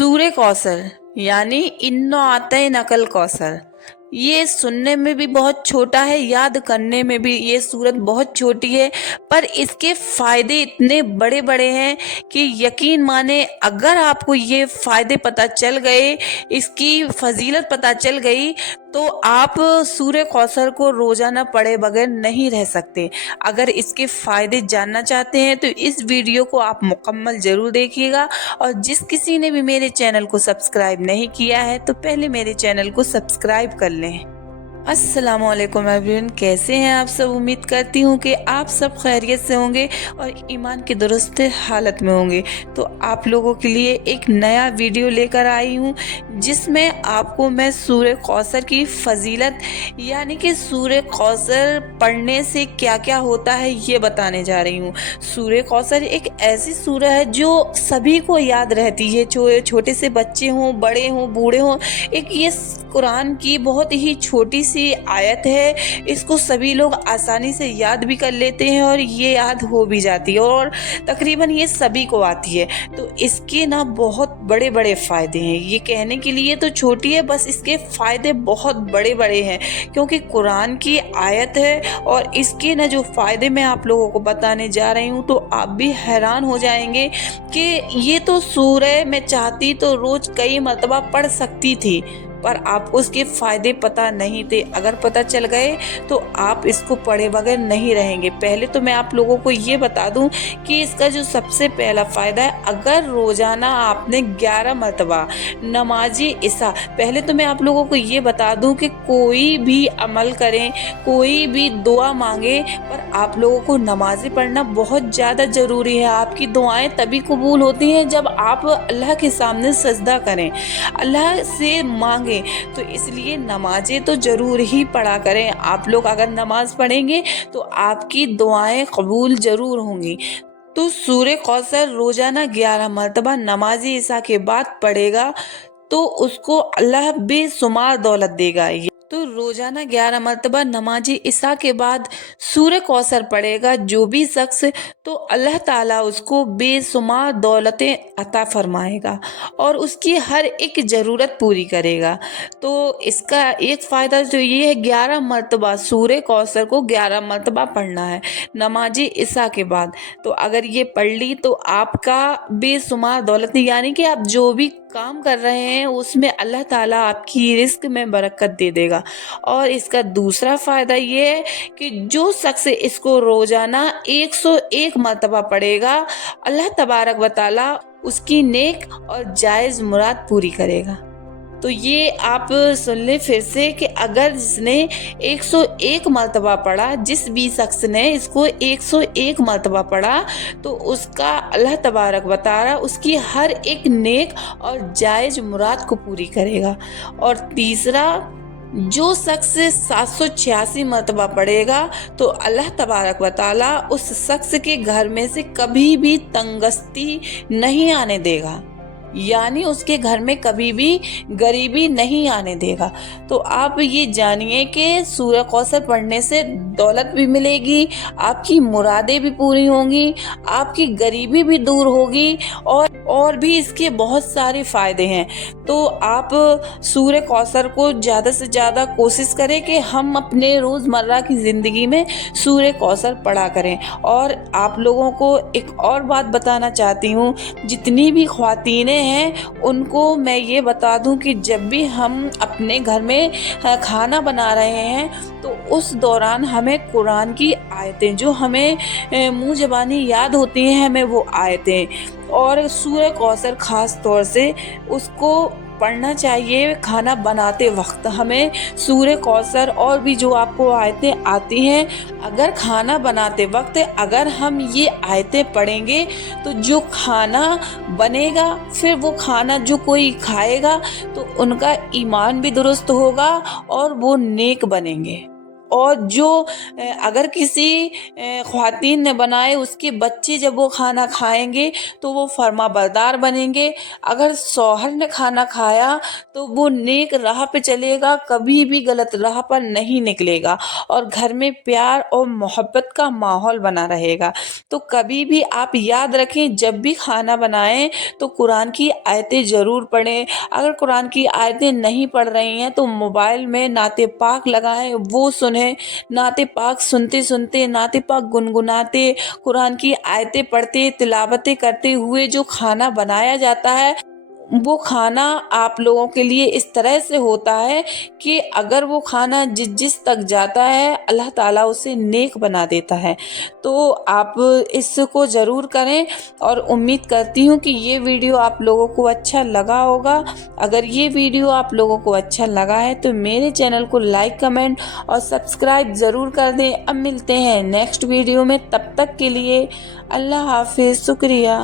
सूर्य कौशल यानी इन्नो आते नकल कौशल। ये सुनने में भी बहुत छोटा है, याद करने में भी ये सूरत बहुत छोटी है, पर इसके फायदे इतने बड़े बड़े हैं कि यकीन माने अगर आपको ये फायदे पता चल गए, इसकी फजीलत पता चल गई, तो आप सूर्य कौशल को रोजाना पढ़े बगैर नहीं रह सकते। अगर इसके फायदे जानना चाहते हैं तो इस वीडियो को आप मुकम्मल जरूर देखिएगा। और जिस किसी ने भी मेरे चैनल को सब्सक्राइब नहीं किया है तो पहले मेरे चैनल को सब्सक्राइब कर लें। अस्सलाम वालेकुम एवरीवन, कैसे हैं आप सब। उम्मीद करती हूँ कि आप सब खैरियत से होंगे और ईमान की दुरुस्त हालत में होंगे। तो आप लोगों के लिए एक नया वीडियो लेकर आई हूँ जिसमें आपको मैं सूर्य कौशल की फजीलत यानी कि सूर्य कौशल पढ़ने से क्या क्या होता है ये बताने जा रही हूँ। सूर्य कौशल एक ऐसी सूरत है जो सभी को याद रहती है, छोटे से बच्चे हों, बड़े हों, बूढ़े हों। एक ये कुरान की बहुत ही छोटी सी आयत है, इसको सभी लोग आसानी से याद भी कर लेते हैं और ये याद हो भी जाती है और तकरीबन ये सभी को आती है। तो इसके ना बहुत बड़े बड़े फ़ायदे हैं। ये कहने के लिए तो छोटी है, बस इसके फ़ायदे बहुत बड़े बड़े हैं क्योंकि कुरान की आयत है। और इसके ना जो फ़ायदे मैं आप लोगों को बताने जा रही हूँ तो आप भी हैरान हो जाएंगे कि ये तो सूरह मैं चाहती तो रोज़ कई मरतबा पढ़ सकती थी, पर आपको उसके फ़ायदे पता नहीं थे। अगर पता चल गए तो आप इसको पढ़े बगैर नहीं रहेंगे। पहले तो मैं आप लोगों को ये बता दूं कि इसका जो सबसे पहला फ़ायदा है, अगर रोज़ाना आपने 11 मरतबा नमाजी इशा, पहले तो मैं आप लोगों को ये बता दूं कि कोई भी अमल करें, कोई भी दुआ मांगे, पर आप लोगों को नमाज़ी पढ़ना बहुत ज़्यादा ज़रूरी है। आपकी दुआएं तभी कबूल होती हैं जब आप अल्लाह के सामने सजदा करें, अल्लाह से मांगे। तो इसलिए नमाजें तो जरूर ही पढ़ा करें। आप लोग अगर नमाज पढ़ेंगे तो आपकी दुआएं कबूल जरूर होंगी। तो सूर्य कौशल रोजाना 11 मरतबा नमाजी ईशा के बाद पढ़ेगा तो उसको अल्लाह बेशुमार दौलत देगा। तो रोजाना 11 मरतबा नमाजी ईशा के बाद सूर्य कौशल पढ़ेगा जो भी शख्स, तो अल्लाह ताला उसको बेशुमार दौलतें अता फरमाएगा और उसकी हर एक ज़रूरत पूरी करेगा। तो इसका एक फ़ायदा जो ये है, 11 मरतबा सूर्य कौशल को 11 मरतबा पढ़ना है नमाजी ईशा के बाद। तो अगर ये पढ़ ली तो आपका बेशुमार दौलत यानी कि आप जो भी काम कर रहे हैं उसमें अल्लाह ताला आपकी रिस्क में बरकत दे देगा। और इसका दूसरा फ़ायदा ये है कि जो शख्स इसको रोज़ाना 101 मरतबा पढ़ेगा, अल्लाह तबारक व तआला उसकी नेक और जायज़ मुराद पूरी करेगा। तो ये आप सुन ले फिर से कि अगर जिसने 101 मरतबा पढ़ा, जिस भी शख्स ने इसको 101 मरतबा पढ़ा, तो उसका अल्लाह तबारक व तआला उसकी हर एक नेक और जायज़ मुराद को पूरी करेगा। और तीसरा, जो शख्स 786 मरतबा पढ़ेगा तो अल्लाह तबारक व तआला उस शख्स के घर में से कभी भी तंगस्ती नहीं आने देगा, यानी उसके घर में कभी भी गरीबी नहीं आने देगा। तो आप ये जानिए कि सूर्य कौशल पढ़ने से दौलत भी मिलेगी, आपकी मुरादें भी पूरी होंगी, आपकी गरीबी भी दूर होगी और भी इसके बहुत सारे फ़ायदे हैं। तो आप सूर्य कौशल को ज़्यादा से ज़्यादा कोशिश करें कि हम अपने रोज़मर्रा की ज़िंदगी में सूर्य कौशल पढ़ा करें। और आप लोगों को एक और बात बताना चाहती हूँ, जितनी भी ख्वातीनें हैं उनको मैं ये बता दूं कि जब भी हम अपने घर में खाना बना रहे हैं तो उस दौरान हमें कुरान की आयतें जो हमें मुँह ज़बानी याद होती हैं, हमें वो आयतें और सूर्य कौशल ख़ास तौर से उसको पढ़ना चाहिए। खाना बनाते वक्त हमें सूर्य कौशल और भी जो आपको आयतें आती हैं, अगर खाना बनाते वक्त अगर हम ये आयतें पढ़ेंगे तो जो खाना बनेगा, फिर वो खाना जो कोई खाएगा तो उनका ईमान भी दुरुस्त होगा और वो नेक बनेंगे। اور جو اگر کسی خواتین نے بنائے اس کے بچے جب وہ کھانا کھائیں گے تو وہ فرما بردار بنیں گے. اگر شوہر نے کھانا کھایا تو وہ نیک راہ پہ چلے گا, کبھی بھی غلط راہ پر نہیں نکلے گا, اور گھر میں پیار اور محبت کا ماحول بنا رہے گا. تو کبھی بھی آپ یاد رکھیں, جب بھی کھانا بنائیں تو قرآن کی آیتیں ضرور پڑھیں. اگر قرآن کی آیتیں نہیں پڑھ رہی ہیں تو موبائل میں نعت پاک لگائیں, وہ سنیں. نعت پاک سنتے سنتے, نعت پاک گنگناتے, قرآن کی آیتیں پڑھتے, تلاوتیں کرتے ہوئے جو کھانا بنایا جاتا ہے وہ کھانا آپ لوگوں کے لیے اس طرح سے ہوتا ہے کہ اگر وہ کھانا جس تک جاتا ہے اللہ تعالیٰ اسے نیک بنا دیتا ہے. تو آپ اس کو ضرور کریں, اور امید کرتی ہوں کہ یہ ویڈیو آپ لوگوں کو اچھا لگا ہوگا. اگر یہ ویڈیو آپ لوگوں کو اچھا لگا ہے تو میرے چینل کو لائک, کمنٹ اور سبسکرائب ضرور کر دیں. اب ملتے ہیں نیکسٹ ویڈیو میں, تب تک کے لیے اللہ حافظ. شکریہ.